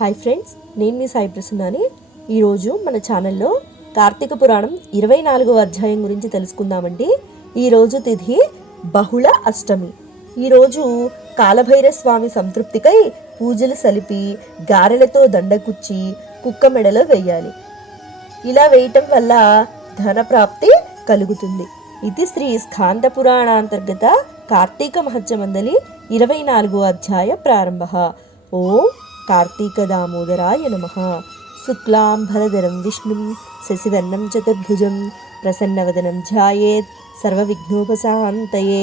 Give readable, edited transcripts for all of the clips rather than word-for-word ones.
Hi friends, నేను మీ సాయి ప్రసన్నాని. ఈరోజు మన ఛానల్లో కార్తీక పురాణం 24వ అధ్యాయం గురించి తెలుసుకుందామండి. ఈరోజు తిథి బహుళ అష్టమి. ఈరోజు కాలభైరవ స్వామి సంతృప్తికై పూజలు సలిపి గారెలతో దండకుచ్చి కుక్క మెడలో వేయాలి. ఇలా వేయటం వల్ల ధనప్రాప్తి కలుగుతుంది. ఇది శ్రీ స్కాంద పురాణాంతర్గత కార్తీక మహత్యమందలి 24వ అధ్యాయ ప్రారంభ. ఓం కార్తీక దామోదరాయ నమః. శుక్లాంబరధరం విష్ణుం శశివర్ణం చతుర్భుజం ప్రసన్నవదనం ధ్యాయేత్ సర్వవిఘ్నోపశాంతయే.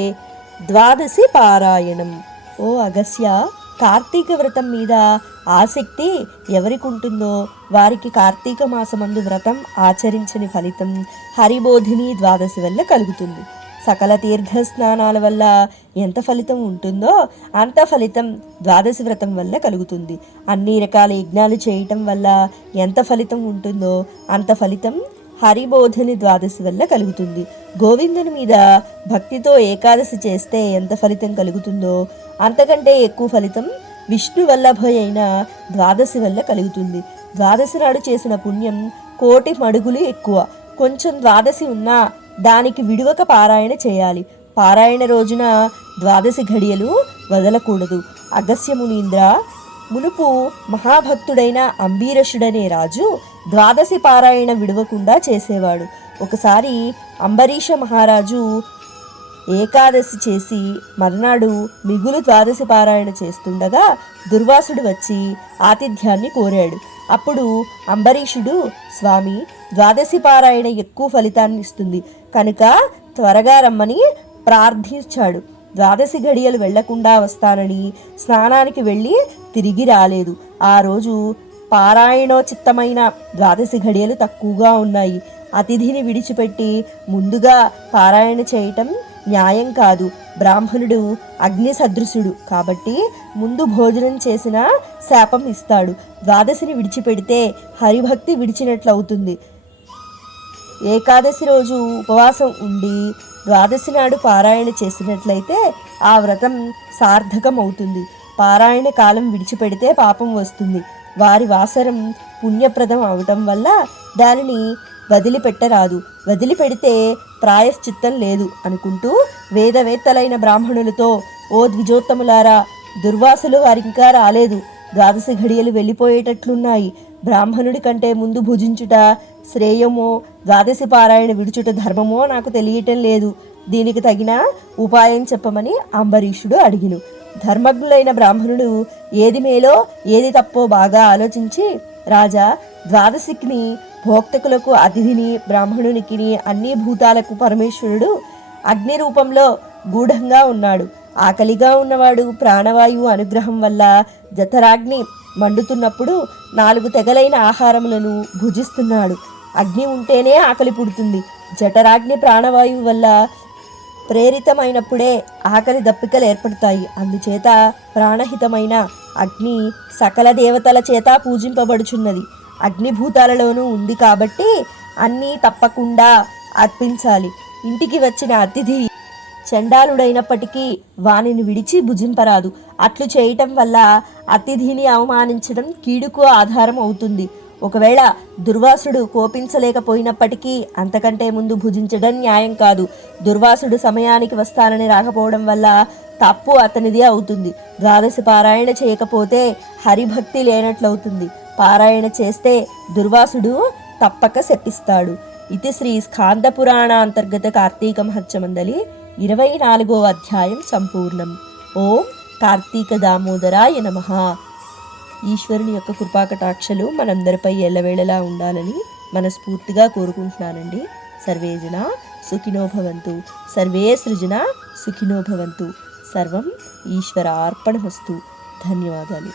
ద్వాదశి పారాయణం. ఓ అగస్య, కార్తీక వ్రతం మీద ఆసక్తి ఎవరికి ఉంటుందో వారికి కార్తీక మాసమందు వ్రతం ఆచరించని ఫలితం హరిబోధిని ద్వాదశి వల్ల కలుగుతుంది. సకల తీర్థ స్నానాల వల్ల ఎంత ఫలితం ఉంటుందో అంత ఫలితం ద్వాదశి వ్రతం వల్ల కలుగుతుంది. అన్ని రకాల యజ్ఞాలు చేయటం వల్ల ఎంత ఫలితం ఉంటుందో అంత ఫలితం హరిబోధిని ద్వాదశి వల్ల కలుగుతుంది. గోవిందుని మీద భక్తితో ఏకాదశి చేస్తే ఎంత ఫలితం కలుగుతుందో అంతకంటే ఎక్కువ ఫలితం విష్ణు వల్లభ అయిన ద్వాదశి వల్ల కలుగుతుంది. ద్వాదశి నాడు చేసిన పుణ్యం 1,000,000 మడుగులు ఎక్కువ. కొంచెం ద్వాదశి ఉన్నా దానికి విడువక పారాయణ చేయాలి. పారాయణ రోజున ద్వాదశి ఘడియలు వదలకూడదు. అగస్య మునీంద్ర, మునుపు మహాభక్తుడైన అంబరీషుడనే రాజు ద్వాదశి పారాయణ విడవకుండా చేసేవాడు. ఒకసారి అంబరీష మహారాజు ఏకాదశి చేసి మర్నాడు మిగులు ద్వాదశి పారాయణ చేస్తుండగా దుర్వాసుడు వచ్చి ఆతిథ్యాన్ని కోరాడు. అప్పుడు అంబరీషుడు, స్వామి, ద్వాదశి పారాయణ ఎక్కువ ఫలితాన్ని ఇస్తుంది కనుక త్వరగా రమ్మని ప్రార్థించాడు. ద్వాదశి గడియలు వెళ్లకుండా వస్తానని స్నానానికి వెళ్ళి తిరిగి రాలేదు. ఆ రోజు పారాయణోచిత్తమైన ద్వాదశి ఘడియలు తక్కువగా ఉన్నాయి. అతిథిని విడిచిపెట్టి ముందుగా పారాయణ చేయటం న్యాయం కాదు. బ్రాహ్మణుడు అగ్ని సదృశుడు కాబట్టి ముందు భోజనం చేసిన శాపం ఇస్తాడు. ద్వాదశిని విడిచిపెడితే హరిభక్తి విడిచినట్లవుతుంది. ఏకాదశి రోజు ఉపవాసం ఉండి ద్వాదశి నాడు పారాయణ చేసినట్లయితే ఆ వ్రతం సార్థకం అవుతుంది. పారాయణ కాలం విడిచిపెడితే పాపం వస్తుంది. వారి వాసరం పుణ్యప్రదం అవటం వల్ల దానిని వదిలిపెట్టరాదు. వదిలిపెడితే ప్రాయశ్చిత్తం లేదు అనుకుంటూ వేదవేత్తలైన బ్రాహ్మణులతో, ఓ ద్విజోత్తములారా, దుర్వాసులు వారింకా రాలేదు. ద్వాదశి ఘడియలు వెళ్ళిపోయేటట్లున్నాయి. బ్రాహ్మణుడి కంటే ముందు భుజించుట శ్రేయమో ద్వాదశి పారాయణ విడుచుట ధర్మమో నాకు తెలియటం లేదు. దీనికి తగిన ఉపాయం చెప్పమని అంబరీషుడు అడిగిను. ధర్మజ్ఞులైన బ్రాహ్మణుడు ఏది మేలో ఏది తప్పో బాగా ఆలోచించి, రాజా, ద్వాదశికిని భోక్తకులకు అతిథిని, బ్రాహ్మణునికి అన్ని భూతాలకు పరమేశ్వరుడు అగ్ని రూపంలో గూఢంగా ఉన్నాడు. ఆకలిగా ఉన్నవాడు ప్రాణవాయువు అనుగ్రహం వల్ల జఠరాగ్ని మండుతున్నప్పుడు 4 తెగలైన ఆహారములను భుజిస్తున్నాడు. అగ్ని ఉంటేనే ఆకలి పుడుతుంది. జఠరాగ్ని ప్రాణవాయువు వల్ల ప్రేరితమైనప్పుడే ఆకలి దప్పికలు ఏర్పడతాయి. అందుచేత ప్రాణహితమైన అగ్ని సకల దేవతల చేత పూజింపబడుచున్నది. అగ్నిభూతాలలోనూ ఉంది కాబట్టి అన్నీ తప్పకుండా అర్పించాలి. ఇంటికి వచ్చిన అతిథి చండాలుడైనప్పటికీ వానిని విడిచి భుజింపరాదు. అట్లు చేయటం వల్ల అతిథిని అవమానించడం కీడుకు ఆధారం అవుతుంది. ఒకవేళ దుర్వాసుడు కోపించలేకపోయినప్పటికీ అంతకంటే ముందు భుజించడం న్యాయం కాదు. దుర్వాసుడు సమయానికి వస్తానని రాకపోవడం వల్ల తప్పు అతనిది అవుతుంది. ద్వాదశి పారాయణ చేయకపోతే హరిభక్తి లేనట్లవుతుంది. పారాయణ చేస్తే దుర్వాసుడు తప్పక శపిస్తాడు. ఇది శ్రీ స్కాంద పురాణాంతర్గత కార్తీక మహత్యమందలి 24వ అధ్యాయం సంపూర్ణం. ఓం కార్తీక దామోదరాయ నమః. ఈశ్వరుని యొక్క కృపాకటాక్షలు మనందరిపై ఎల్లవేళలా ఉండాలని మనస్ఫూర్తిగా కోరుకుంటున్నానండి. సర్వే జనా సుఖినో భవంతు. సర్వే సృజన సుఖినో భవంతు. సర్వం ఈశ్వరార్పణమస్తు. ధన్యవాదాలు.